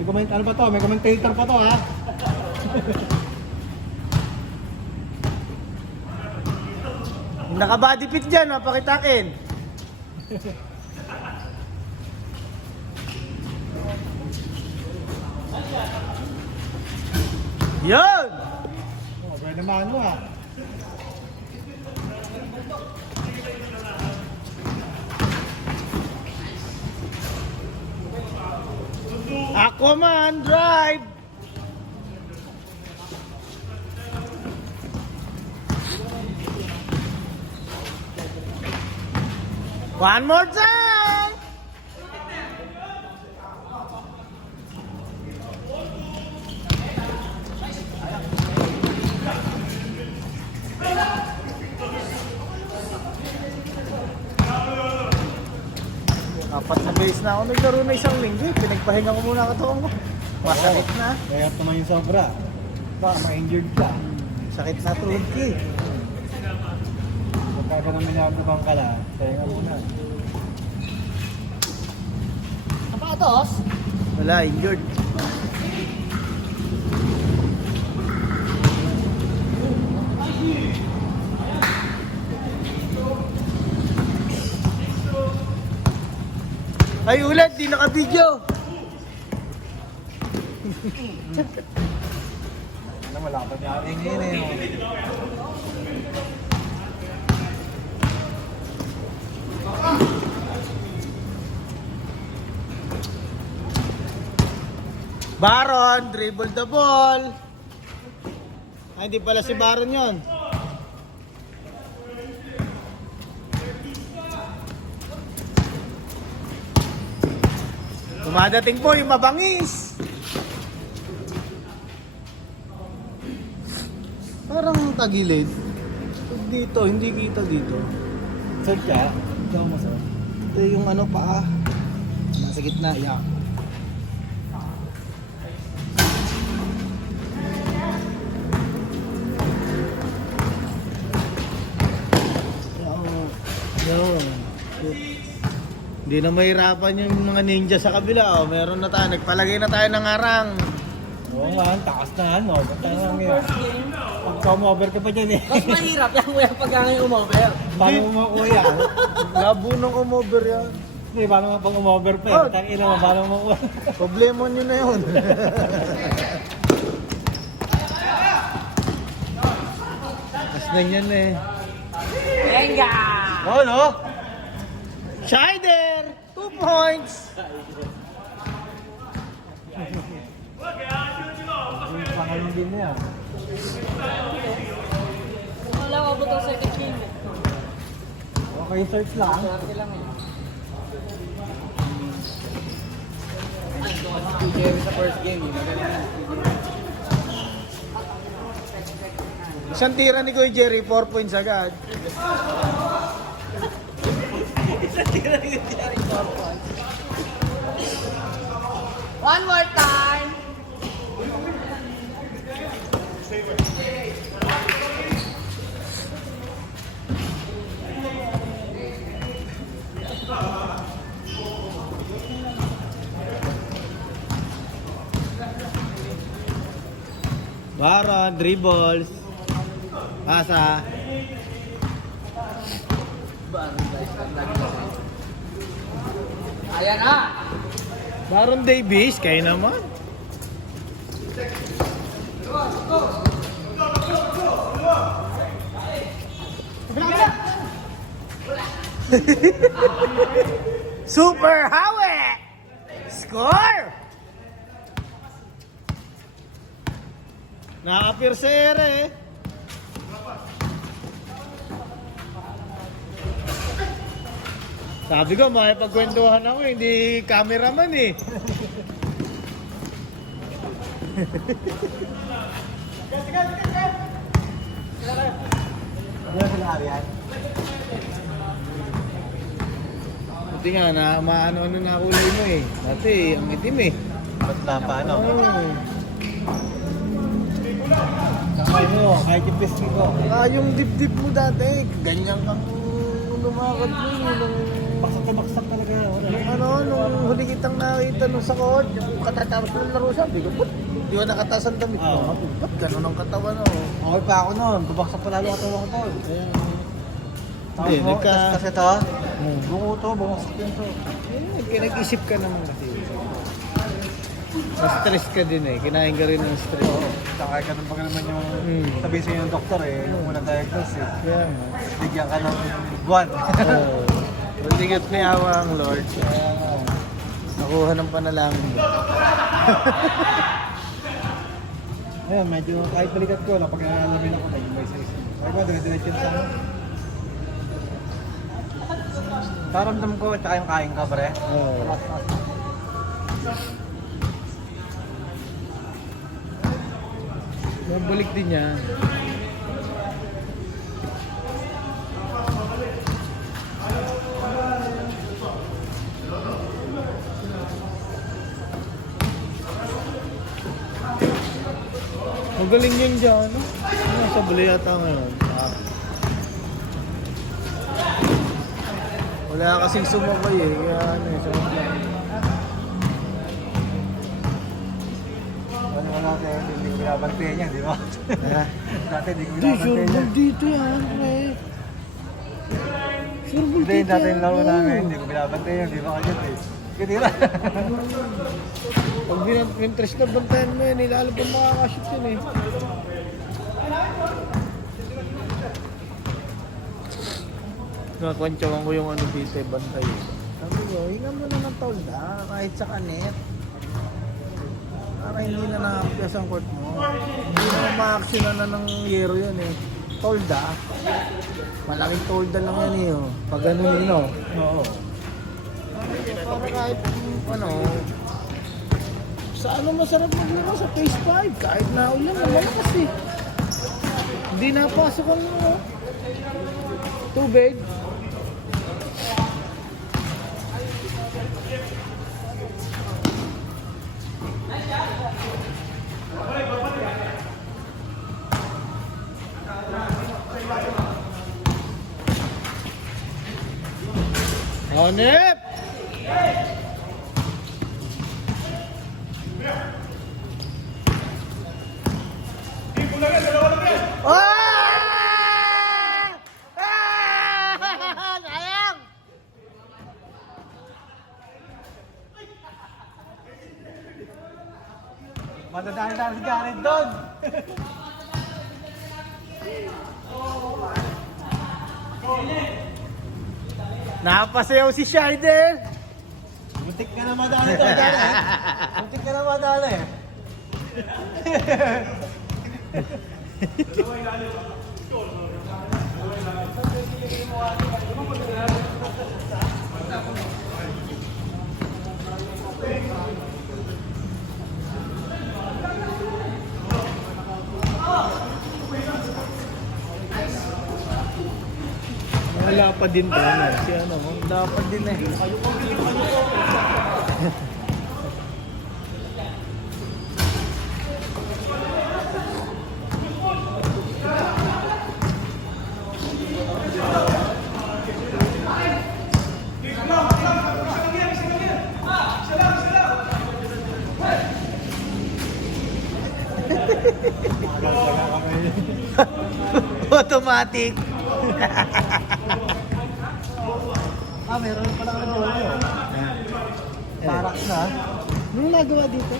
Ano ba to? May commentator pa to ha? Naka-body fit dyan, mapakitakin. Yun! Oh, pwede naman mo ha. Aquaman drive! One more time! Apat na base na ako naglaro na isang linggo. Pinagpahinga ko muna katawan ko. Masakit na. Kaya naman yung sobra. Baka ma-injured ka. Sakit na tuhod ko eh. Pagka ka naman nabubang ka lang, pahinga muna. Sapatos? Wala, injured. Ay, ulat, di naka-video. Ano, wala pa niya ngayon eh. Baron, dribble the ball. Ay, hindi pala si Baron yon. Dumadating po yung mabangis. Parang tagilid. Dito, hindi kita dito. Saan ka? Ito mo saan? Ito yung ano pa. Nasa gitna, yeah. Yun. Hindi na mahirapan yung mga ninja sa kabila. Oh. Meron na tayo. Nagpalagay na tayo ng harang. Oo nga, ang takas na ano. Ba't tayo lang yun? Pagka umover ka pa dyan eh. Mas mahirap yan kuya pag ang umover. Paano mo kuya? Labo ng umover yan. Hindi, paano mo pag umover pa Oh. eh? Tangina mo, paano mo kuya? Problema nyo na yun. As na yan eh. Venga! Oh, no? Scheider! 2 points! Yung pangalan din niya. Wala ko ba itong second game eh. Okay, search lang. Swerte lang eh. Si Jerry sa first game eh. Magaling. Isang tira ni Kuya Jerry, 4 points agad. One more time! Baron, dribbles. Pasa. Ayan na! Baron Davis, kayo naman. Super Howie! Score! Nakapir sa ere eh. Sabi ko, makipagkwentuhan ako, hindi cameraman eh. Ano sila Arian? Buti nga, maano-ano na kulay mo eh. Dati, ang itim eh. Ba't na paano? Oh. Kamay mo, kahit yung pisngi ko. Ah, yung dibdib mo dati, ganyan kang lumakad mo nung... Basta Baksak talaga. Wala. Nung huli kitang nakita nung sa court, yung katatapos ng laro, sabi ko, ba't di ba nakataas ang damit mo? Oo. Ba't ganun ang katawan mo? Okay pa ako noon. Babaksak pa lalo ang katawan ko tol. Hindi, nagka- Kasi ito, bungo to, bumagsak yun to. Nag-isip ka naman kasi. Na-stress ka din eh, kinain ka rin ng stress. Oo. Saka ganun pa naman yung sabihin sa'yo ng doktor eh, yung unang diagnose eh. Kaya nga. Bigyan ka ng buwan. Oo. Malingat may awa ang Lord. Nakuha ng panalangin mo. Ngayon, medyo kahit balikat ko, pag nalalamin ako, medyo may size. Ay ko, dire-diretso sa ano. Paramdam ko, tsaka yung kain ka, pre. Oo. Mabalik din niya. Magaling yun dyan. Nasa buli yata ngayon. Wala kasing sumakay eh. Kaya ano eh. sumakay. Ano nga natin, hindi ko binabantayan niya, di ba? Dati hindi ko Hindi, sure binabantayan niya. ball dito yan. Pre. Sure ball Hindi, dito dati yan. yung laro Oo. namin, hindi ko binabantayan, di ba kayo eh. Hindi ba? Pag binag-interest na bantayan mo yan, lalo pa makakashoot yun eh. Nakakwantsyawan ko yung ano dito eh, bantay eh. Sabi ko, hinga mo na ng tolda, kahit sa kanet. Para hindi na nakapias ang court mo. Hindi na ma-action na ng yero yun eh. Tolda. Malaking tolda lang yan eh. Oh. Pag ganun yun oh. Oo. Para kahit ano, sa ano masarap maglaro sa phase 5, kahit na ulan, malakas eh. Hindi napasok ang tubig. Hanep! Ah! Ah! Sayang! Madadaan tayo si Jared doon! Napasayaw si Shider! Muntik ka na madali to, Jared! Muntik ka na madali! Wala pa din to, ano? Si ano, dapat din eh. Automatic. Meron pala ka ng joyo. Parak na. Ano nagawa dito?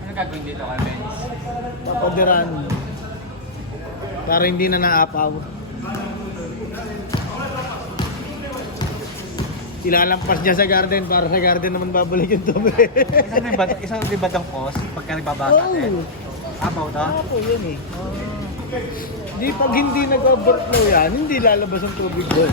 Ano gagawin dito kay Benz? Papadiran. Para hindi na naapaw. Ilalampas niya sa garden para sa garden naman babalik yung tubig. Isang libad ang cost pagka nagbabasa natin. Apaw to? Apo yun eh. Di pag hindi nag-overflow yan, hindi lalabas ang tubig doon.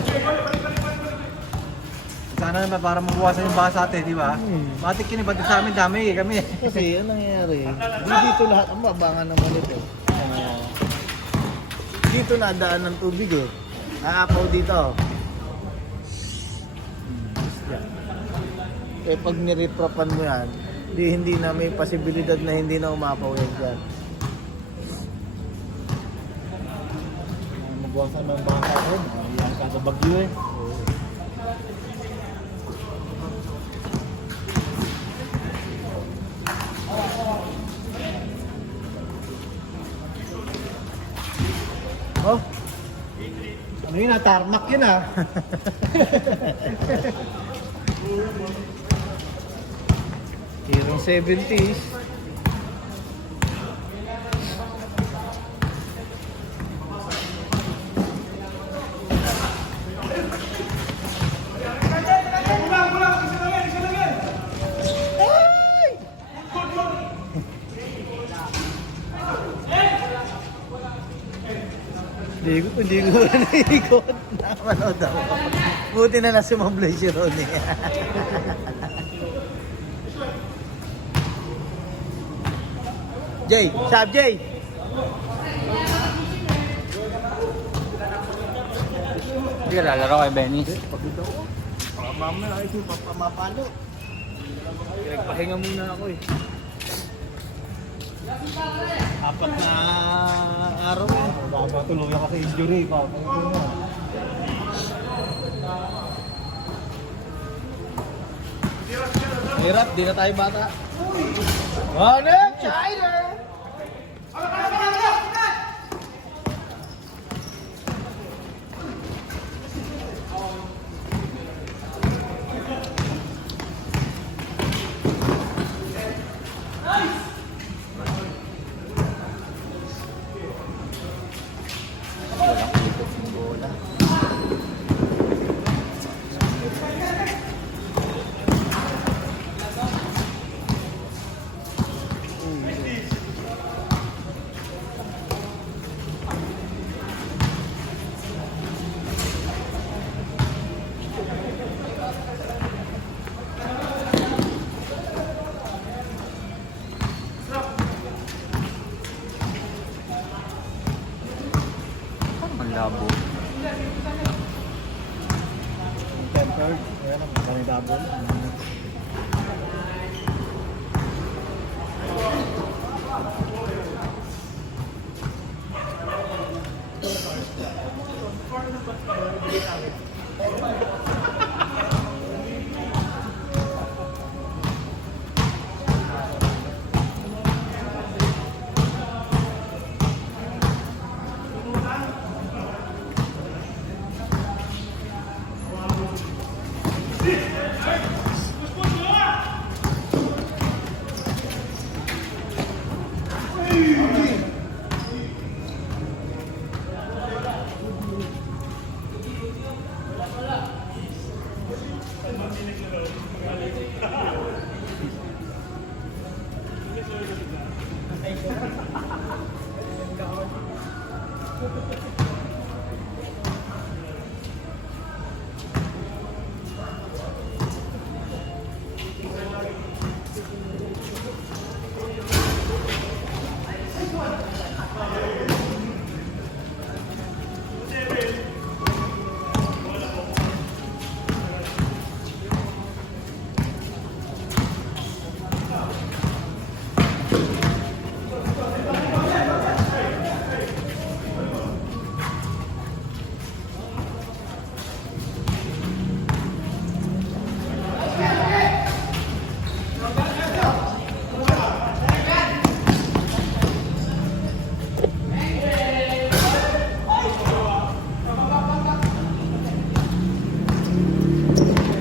Sana naman para mabuwasan yung basa natin, di ba? Matik kinibad sa amin, dami kami. Kasi yan nangyayari. Di dito lahat, ang babangan naman ito. Dito nadaan ng tubig eh. Aapaw dito. Eh pag niriprapan mo yan, hindi na may posibilidad na hindi na umapaw yan dyan. Mabuwasan ng basa natin. sa Bagyo eh. Oh, Ano yun ah, tarmac yun ah. Hero 70s. Hindi ko naikot. Nakapanood ako. Buti na lang sumamblay si Ronnie. Jay, sab Jay. Hindi ka lalaro kay Benny. Pagod ako. Baka mamaya ay mapalo. Nagpahinga muna ako eh. 4 na araw eh. Baka tuluyan ka sa injury. Baka Hirap, di na tayo bata. Ano? China! Walang ikot ng bola. Ang labo. tempered. Ayan ang mga double.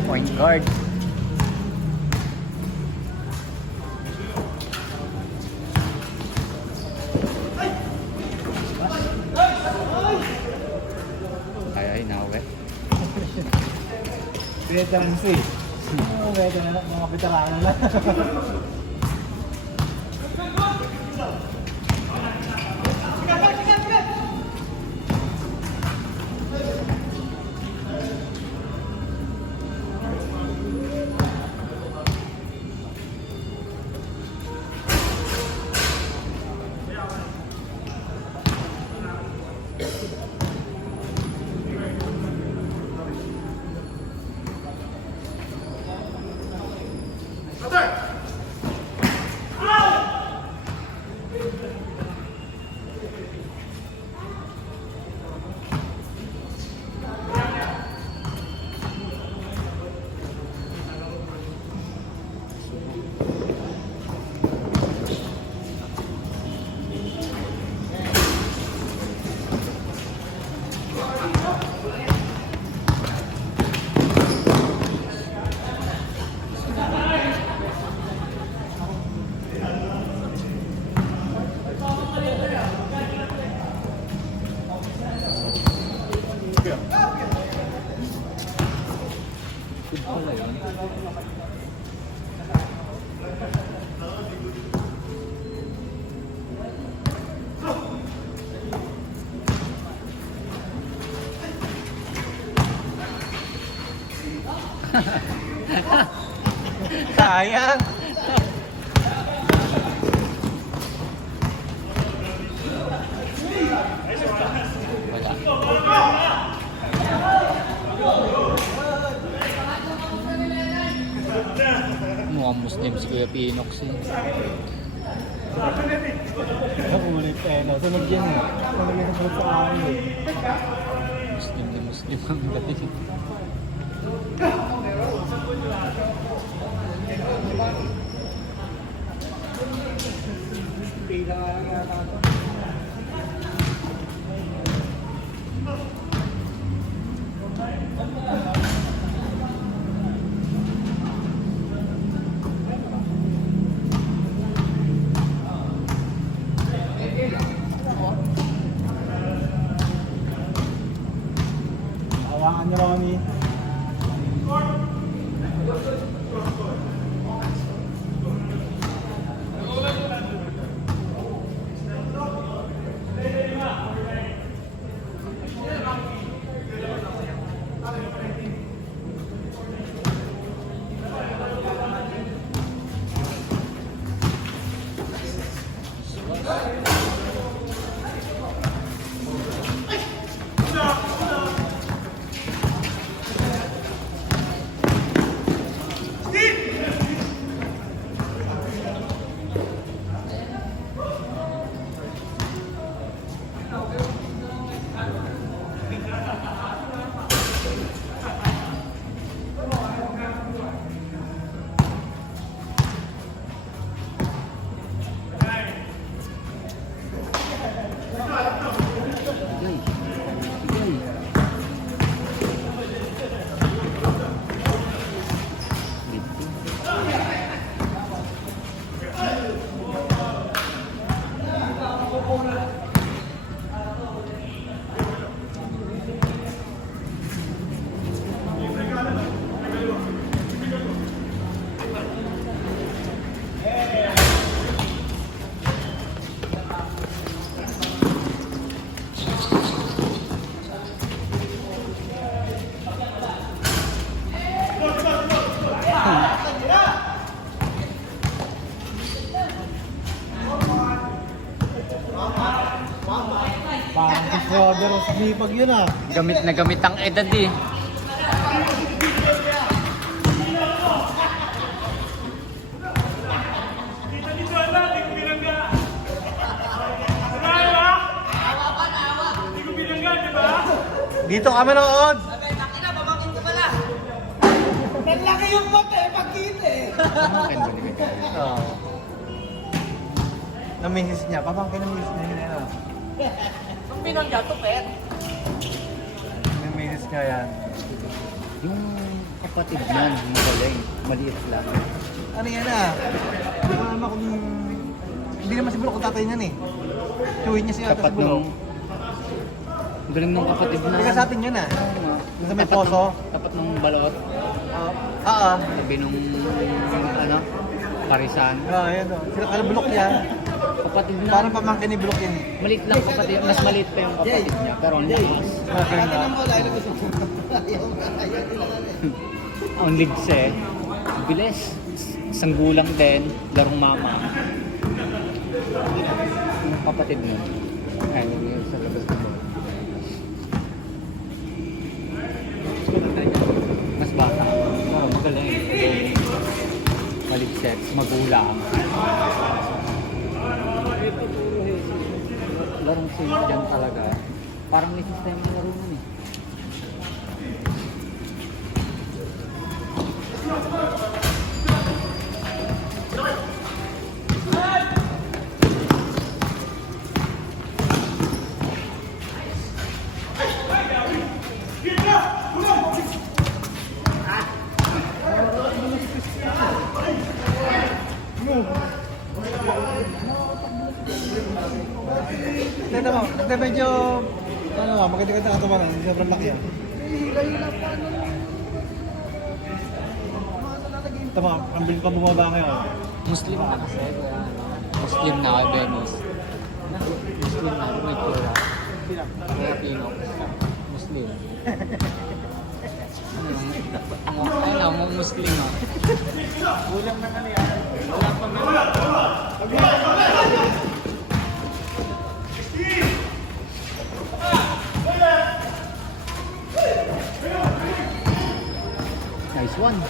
Point guard. Ay, nauwi. Veteran free. Veteran na, mga veterano na. pala yun. Sayang. Wala. Mukhang Muslim si Kuya Pinox eh. Ulit eh, no? Sunog yan eh. Sunog yan sa akin eh. Muslim na Muslim ang galing. Hawakan niyo kami. Parang si Schroeder o sinipag yun ah. Gamit na gamit ang edad eh. Dito kami noon. Pamangkin ba ni Kuya? Oo. Na-miss niya. Pamangkin na-miss niya yun. Ano? Nung binangga to, Pet. Na-miss niya yan. Yung kapatid niyan, magaling. Maliit lang. Ano yan ah? Hindi ko naman kung... Hindi naman si Bulok kung tatay niyan eh. Tuwid niya si ata Tapat si Bulok. nung... Ang galing nung kapatid na. Hindi ka sa atin yun ah. Sa may poso. Tapat nung balot. Oo. Sabi nung... ano? Parisan. Oo, yan o. Sila kala Bulok yan. Kapatid na. Parang pamangkin ni Bulok yan eh. Maliit lang kapatid. Mas maliit pa yung kapatid niya. Pero ang lakas. Okay na. Ang ligse. Bilis. Isang gulang din. Larong mama. Yung kapatid mo. Ay, yung sa labas na mo. Mas bata. Pero magaling. Maligset. Magulang. Larong safe dyan talaga. Parang may system na laro nun eh. Tignan mo. Tignan medyo... Ano nga, maganda-ganda katawanan. Sobrang laki yan. Tama, ang bilis pa bumaba ngayon. Muslim na kasi. Kaya, Muslim na ako, Venice. Muslim na, may tura. Filipino. Muslim. Ayun na, Muslim ah. Kulang na yan. Wala pa man. Nice one.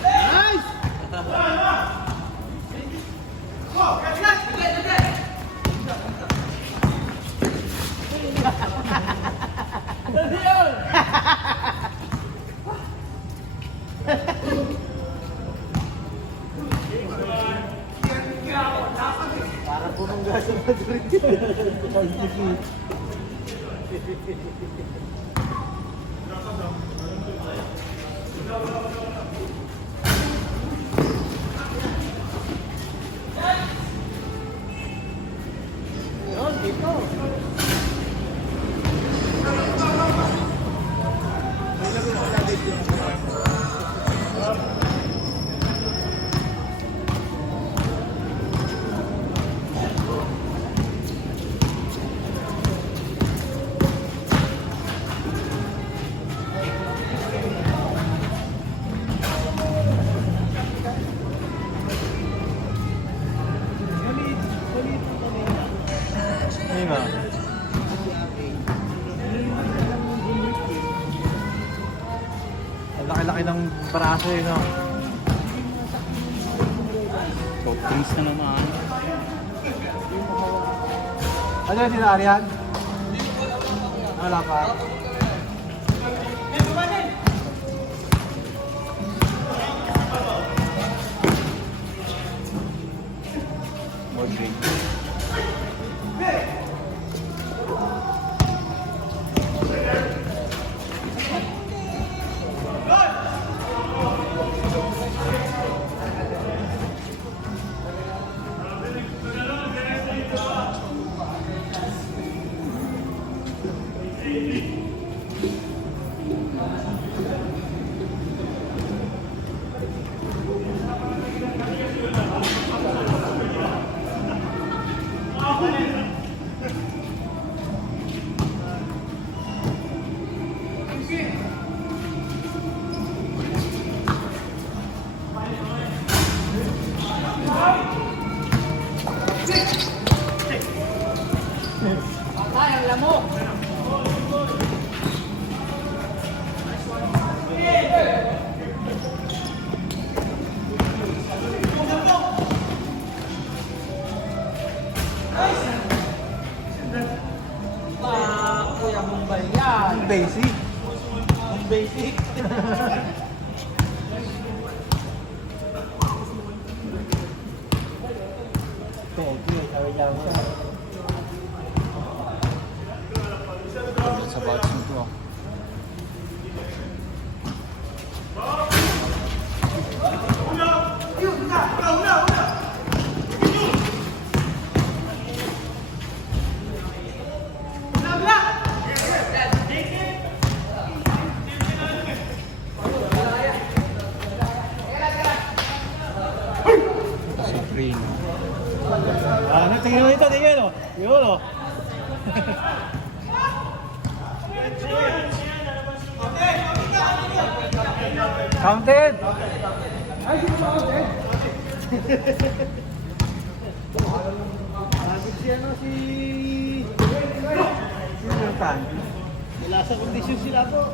Para punong gasa Madrid. Yun, dito. May labi sila dito. Hindi ba? Ang laki-laki ng braso eh, no? Soft drinks na naman. Ano yung sinari yan? Wala pa. More drinks. Patay ang lamok. Kuya Mumbai yan. Basic. Basic. Thank you. Sabi niya mo. Sa boxing to. Supreme. Ano, tingnan mo ito, tingnan mo. Yun, oh. Counted! Pagod si ano si... Sino yung fan? Wala sa kondisyon sila po.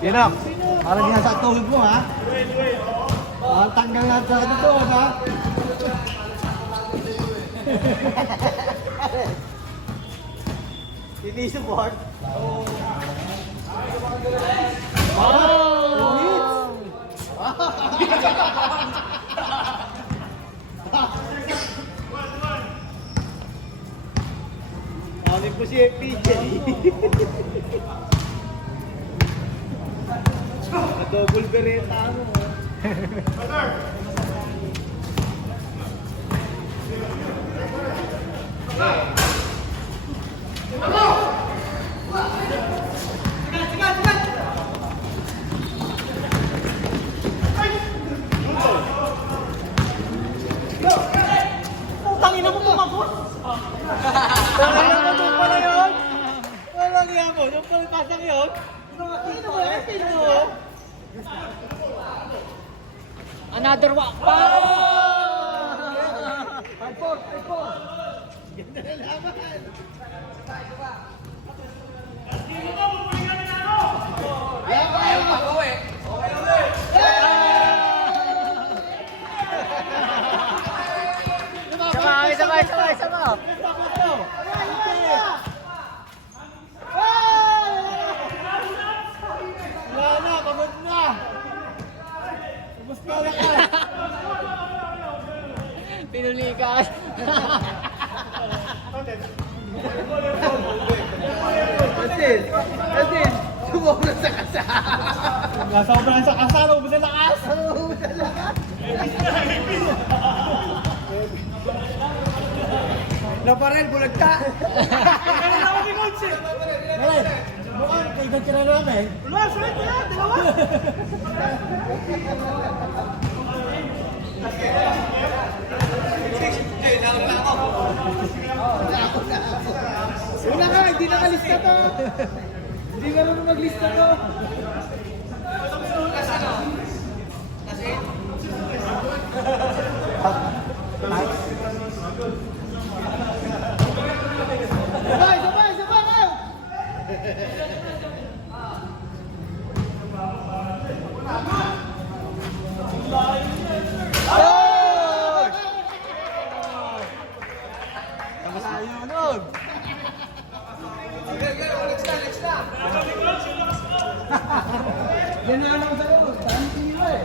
Yan o. Parang di nasa tulog mo, ha? Tanggal na sa ito, ha? Hindi support. Balik po si PJ. Double bereta mo. Tangina mo tumagos. Kaya mo doon pala yun? Walang yan mo. Yung pagkasang yun? Ano ba yan? Sino? Another one. Ay po. Ganda na laban. Ayaw mag-uwi. Sabay. Wala na, pagod na. Ubus na lang ka. Pinulikas. Atin, sumobra sa kasa. Nasobra sa kasa, ubus na lakas. Ubus na lakas. Naparel, bulagta. Kaya na ako ni Coach. Naparel, mukhang kaigan ka na namin. Wala, sulit mo yan, dalawa. Wala ka, hindi nakalista to. Hindi ka naman maglista to. Sabay kayo! Ayun nun! Yan na lang sa'yo. Saan tingin mo eh?